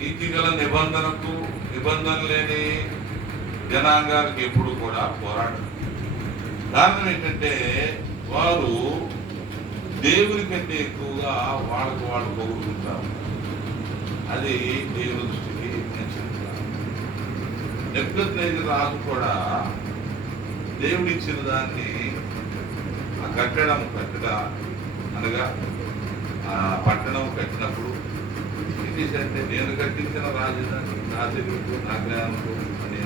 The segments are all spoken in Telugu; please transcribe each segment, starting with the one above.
నీతి గల నిబంధన లేని జనాంగానికి ఎప్పుడు కూడా పోరాడరు. కారణం ఏంటంటే వారు దేవుని కంటే ఎక్కువగా వాళ్ళకు వాళ్ళు పొగుడుకుంటారు. అది దేవుని దృష్టికి నచ్చింది. నెబుకద్నెజరు రాజు కూడా దేవుడిచ్చిన దాన్ని ఆ కట్టడం అనగా ఆ పట్టణం కట్టినప్పుడు అంటే నేను కట్టించిన రాజధాని నా తెలివితో నా జ్ఞానంతో అని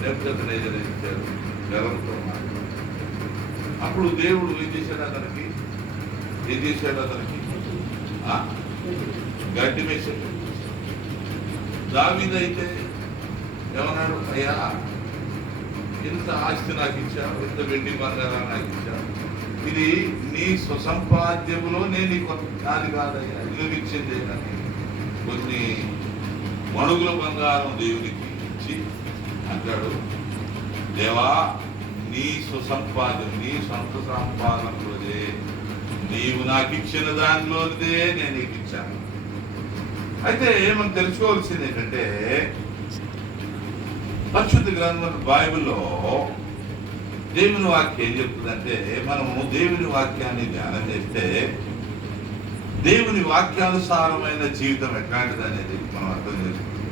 నెబుకద్నెజరు ఇచ్చారు గర్వంతో. అప్పుడు దేవుడు ఏం చేశాడు అతనికి గడ్డి వేసాడు. దావీదైతే ఏమన్నాడు, అయ్యా ఇంత ఆస్తి నాకు ఇచ్చావు, ఇంత వెండి బంగారాలు నాకు ఇచ్చావు, ఇది నీ స్వసంపాద్యములో నేను నాది కాదయ్యా, ఇల్లు ఇచ్చిందే కానీ కొన్ని మణుగుల బంగారం దేవునికి ఇచ్చి అంటాడు, దేవా నీ సుసంపాదన నీ సొంత సంపాదనలోదే నీవు నాకు ఇచ్చిన దానిలోదే నేను నీకు ఇచ్చాను. అయితే మనం తెలుసుకోవాల్సింది ఏంటంటే పరిశుద్ధ గ్రంథం బైబిల్లో దేవుని వాక్యం ఏం చెప్తుందంటే, మనము దేవుని వాక్యాన్ని ధ్యానం చేస్తే దేవుని వాక్యానుసారమైన జీవితం ఎట్లాంటిది అనేది మనం అర్థం చేసుకుంటాం.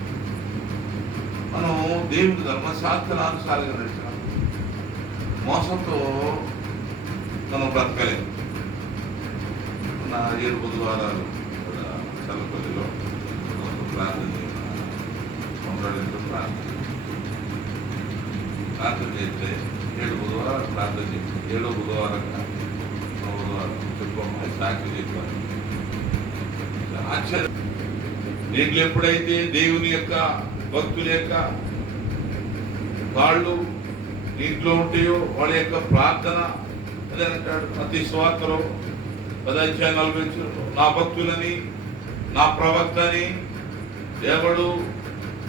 మనం దేవుని ధర్మశాస్త్రానుసారంగా నడిచాం. మోసంతో మనం బ్రతకలేదు. నా 7 బుధవారాలు చల్లపల్లిలో ప్రార్థన చేస్తే 7 బుధవారాలు ప్రార్థన చేసి 7వ బుధవారంగా చెప్పుకోమని సాక్షి చెప్పాను. ఆశ్చర్యం. నీకు ఎప్పుడైతే దేవుని యొక్క భక్తుల యొక్క వాళ్ళు ఇంట్లో ఉంటాయో వాళ్ళ యొక్క ప్రార్థన అదే అంటాడు ప్రతి సువార్తలో 10:40 నా భక్తులని నా ప్రవక్తని ఎవడు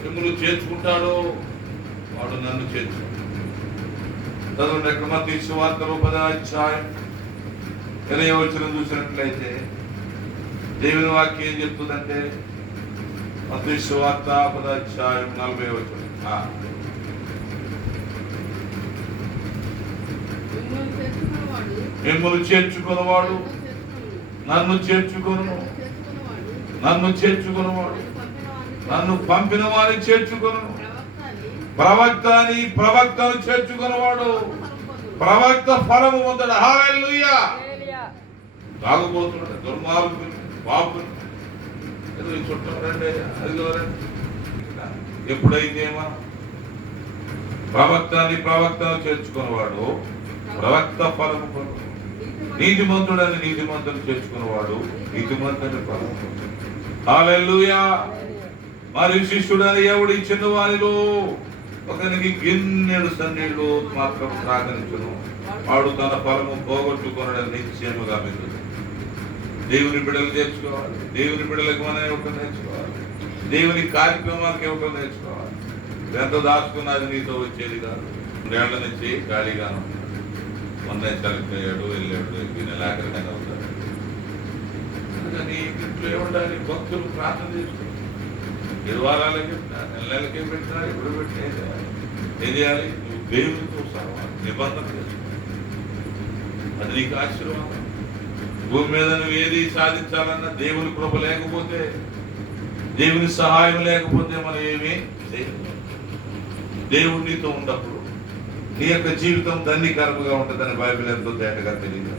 మిమ్మల్ని చేర్చుకుంటాడో వాడు నన్ను చేర్చుకుంటాడు. ప్రతి సువార్తలో 10:20 చూసినట్లయితే దేవుని వాక్యం ఏం చెప్తుందంటే ప్రతి సువార్త 10:40 మిమ్మల్ని చేర్చుకున్నవాడు నన్ను చేర్చుకున్నవాడు నన్ను పంపిన వారిని చేర్చుకును. ప్రవక్తను చేర్చుకున్నవాడు ప్రవక్త ఫలము పొందడు. హల్లెలూయా. తాగుబోతున్నాడు, దుర్మార్గుడు, పాపుడు, చుట్టం రండి అది ఎప్పుడైతే మనం ప్రవక్తను చేర్చుకున్నవాడు ప్రవక్త ఫలము పొందు. నీతిమంతుడని నీతిమంతుని చేర్చుకున్నవాడు నీతిమంతుని ఫలము పొందు. హల్లెలూయా. మరియు శిష్యుడని ఎవడు ఇచ్చిన వారిలో ఒకరికి గిన్నెడు సన్నీళ్లు మాత్రం సాగరించును, వాడు తన ఫలము పోగొట్టుకునడం నిశ్చయముగా మిగులు. దేవుని బిడ్డలు నేర్చుకోవాలి. దేవుని బిడ్డలకు మనం ఇవ్వటం నేర్చుకోవాలి. దేవుని కార్యక్రమాలకు ఇవ్వటం నేర్చుకోవాలి. ఎంత దాచుకున్నది నీతో వచ్చేది కాదు. 2 ఏళ్ల నుంచి ఖాళీగాను మొన్న చనిపోయాడు, వెళ్ళాడు, నెలాఖరికైనా అవుతాడు. అందుకని ఇంట్లో ఏముండాలి? భక్తులు ప్రార్థన చేసుకోవాలి. 7 వారాలకి పెట్టినా, నెలలకే పెట్టినా, ఎప్పుడు పెట్టినా ఏం చేయాలి? నువ్వు దేవునితో నిబంధన చేసుకోవాలి. అది నీకు ఆశీర్వాదం. భూమి మీద నువ్వు ఏది సాధించాలన్నా దేవుని కృప లేకపోతే, దేవుని సహాయం లేకపోతే మనం ఏమీ చేయలేము. దేవుడు నీతో ఉన్నప్పుడు నీ యొక్క జీవితం ధన్యకరముగా ఉంటుందని బైబిల్ ఎంతో తేటగా తెలియదు.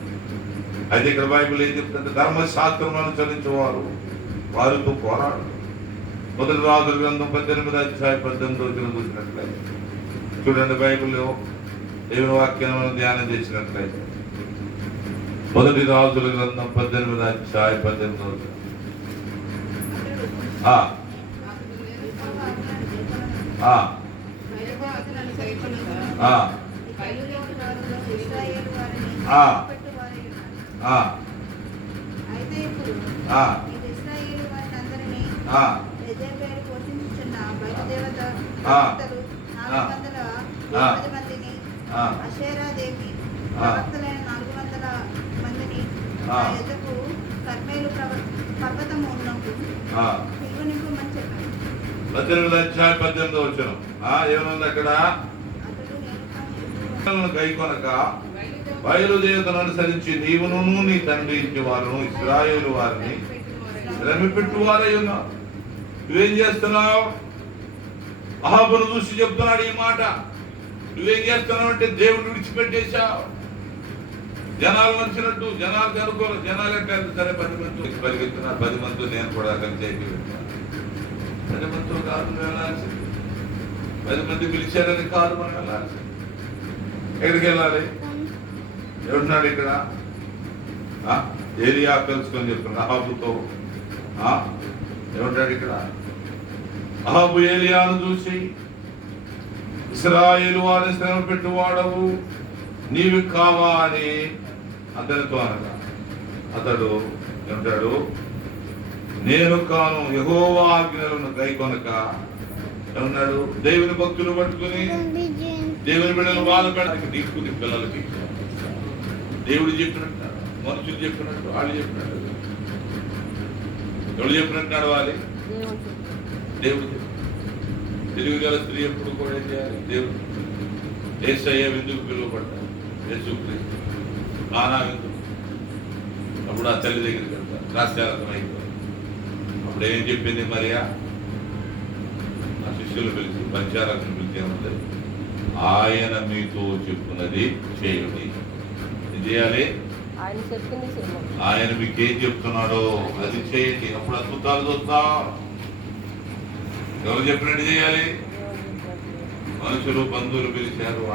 అయితే ఇక్కడ బైబిల్ ఏం చెప్తుంటే ధర్మశాస్త్రం అనుసరించేవారు వారితో పోరాడు. 1 రాజుల గ్రంథం 18:18 చూసినట్లయితే చూడండి. బైబిల్లో దేవుని వాక్యాన్ని ధ్యానం చేసినట్లయితే 1 రాజుల గ్రంథం 18:18 అషేరాదేవి ప్రవక్తలైన 400 మందిని కర్మేలు పర్వతము ఉన్నప్పుడు నింపమని చెప్పారు. 18:18 ఏమనుంది అక్కడ? అతడు నేను గైకొనక బయలుదేవతను అనుసరించి నీవును నీ తండ్రి ఇంటి వారును ఇశ్రాయేలు వారిని శ్రమ పెట్టువారై ఉన్నారు. నువ్వేం చేస్తున్నావు? అహాబును చూసి చెప్తున్నాడు ఈ మాట. నువ్వేం చేస్తున్నావు అంటే దేవుడు విడిచిపెట్టేశావు. జనాలు నచ్చినట్టు, జనాలకు అనుకోరు. జనాలు అంటే సరే 10 మంది పరిగెత్తున్నారు, 10 మంది నేను కూడా కలిసి పెట్టాను. 10 మందితో కాదు నువ్వు వెళ్ళాల్సింది. 10 మంది పిలిచారని కాదు మనం వెళ్ళాల్సింది. ఎక్కడికి వెళ్ళాలి? ఎవరున్నాడు ఇక్కడ? ఏలియా కలుసుకొని చెప్తున్నాడు అహాబుతో. ఏమంటాడు ఇక్కడ? అహాబు ఏలియాను చూసి, ఇశ్రాయేలు వారిని శ్రమ పెట్టువాడవు నీవు కావా అని అతనితో అనగా, అతడు ఏమంటాడు? నేను కాను, యెహోవా ఆజ్ఞలను గైకొనక. ఏమన్నాడు? దేవుని భక్తులు పట్టుకుని దేవుని బిడ్డలు బాధ పెట్టడానికి తీసుకుని పిల్లలకి దేవుడు చెప్పినట్టు, మనుషులు చెప్పినట్టు, వాళ్ళు చెప్పినట్టు. ఎవరు చెప్పినట్టు నడవాలి? దేవుడు. తెలుగుగల స్త్రీ ఎప్పుడు కూడా ఏం చేయాలి? దేవుడు. యేసయ్య విందుకు పిలువబడ్డాడు, యేసుక్రీస్తు కానా విందు. అప్పుడు ఆ తల్లి దగ్గరికి వెళ్తారు, రాష్ట్రార్థం అయిపోయింది. అప్పుడు ఏం చెప్పింది మరియా? ఆ శిష్యులు పిలిచి, పరిచారాలను పిలిచి ఏమంటే, ఆయన మీతో చెప్పున్నది చేయండి. ఏం చేయాలి? ఆయన మీకేం చెప్తున్నాడో అది చేయండి. అప్పుడు అద్భుతాలు చూస్తాం. ఎవరు చెప్పినట్టు చేయాలి? మనుషులు బంధువులు పిలిచారు.